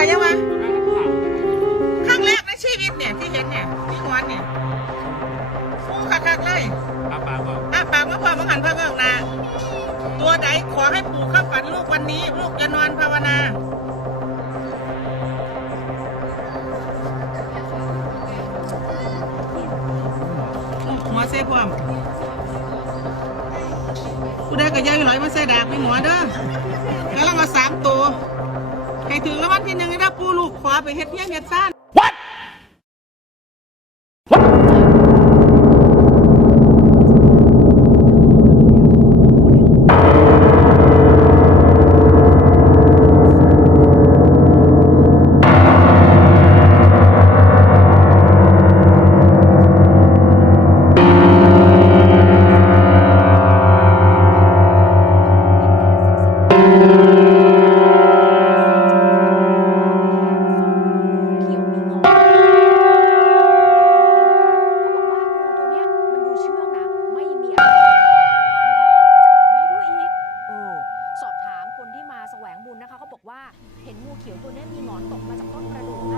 กันยังวะครั้งแรกในชีวิตเนี่ยที่เห็นเนี่ยที่งอนเนี่ยฟูคักๆเลยอาปากบอกอ้าปากว่าพอมังหันพ่อเบิกนาตัวใดขอให้ปู่เข้าฝันลูกวันนี้ลูกจะนอนภาวนา หัวเซ่พร้อมกูได้กับยายหลอยมาเซ่ดากไปหัวเด้อแล้วมาสามตัว ปูลูกขอไปเฮ็ดเพียเฮ็ดซ่านเว่าเห็นงูเขียวตัวนี้มีหงอนตกมาจากต้นประดูก